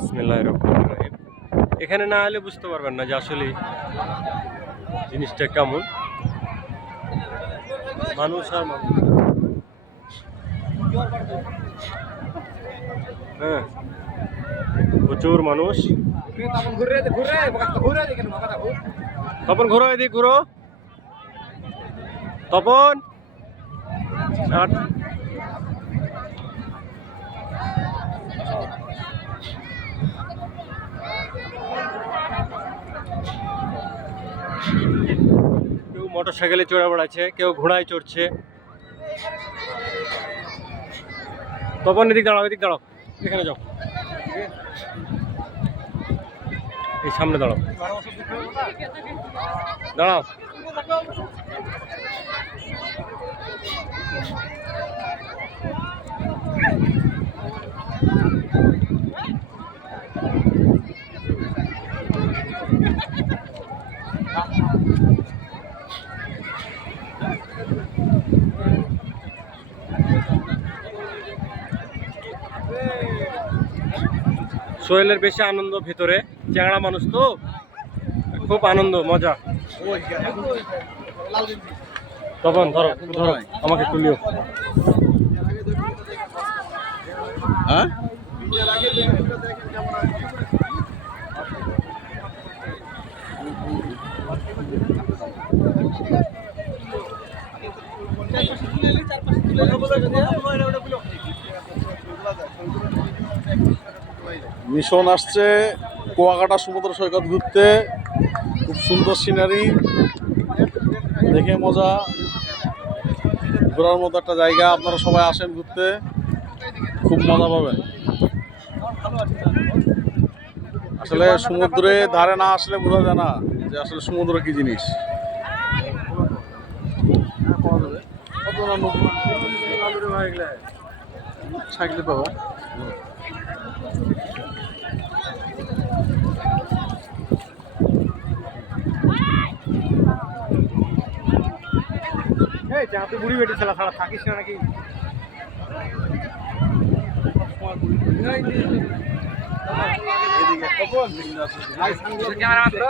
বিসমিল্লাহির রহমানির রহিম। এখানে না এলে বুঝতে পারবেন না যে আসলে জিনিসটা কেমন। মানুষ আর মানুষ। হ্যাঁ, প্রচুর মানুষ। তপন ঘুরো, এদিক ঘুরো। তপন কেউ মোটর সাইকেলে চড়ে বেড়াচ্ছে, কেউ ঘোড়ায় চড়ছে। তপন এদিক দাঁড়াও, এদিক দাঁড়াও, এখানে যাও, এই সামনে দাঁড়াও, দাঁড়াও। সোহেলের বেশি আনন্দ ভিতরে, চ্যাংড়া মানুষ তো, খুব আনন্দ মজা। তখন ধরো ধরো, আমাকে তুলিও। হ্যাঁ, মিশন আসছে কুয়াকাটা সমুদ্র সৈকত ঘুরতে। খুব সুন্দর সিনারি, দেখে মজা, ঘোরার মতো একটা জায়গা। আপনারা সবাই আসেন ঘুরতে, খুব মজা পাবেন। আসলে সমুদ্রে ধারে না আসলে বোঝা যায় না যে আসলে সমুদ্র কি জিনিস। সাইকেলে পাবো। তুই বুড়ি বেটি ছেলা ছাড়া থাকিস না নাকি? ক্যামেরা মাত্র